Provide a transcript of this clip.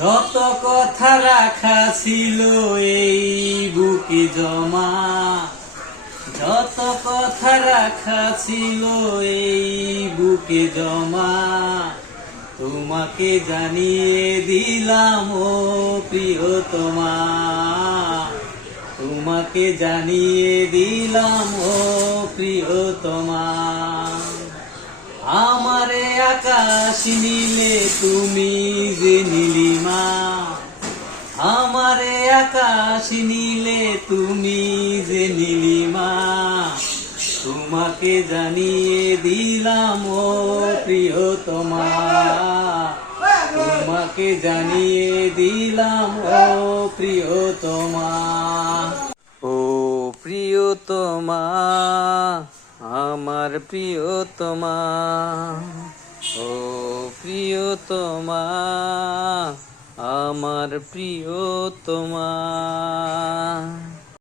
যত কথা রাখা ছিল এই বুকে জমা, যত কথা রাখা ছিল এই বুকে জমা, তোমাকে জানিয়ে দিলাম ও প্রিয়তমা, তোমাকে জানিয়ে দিলাম ও প্রিয়তমা। আমারে আকাশ নীলে তুমি যে নীলিমা, আমারে আকাশ নীলে তুমি যে নীলিমা, তোমাকে জানিয়ে দিলাম ও প্রিয়তমা, তোমাকে জানিয়ে দিলাম ও প্রিয়তমা। ও প্রিয়তমা, আমার প্রিয়তমা, ও প্রিয়তমা, আমার প্রিয়তমা।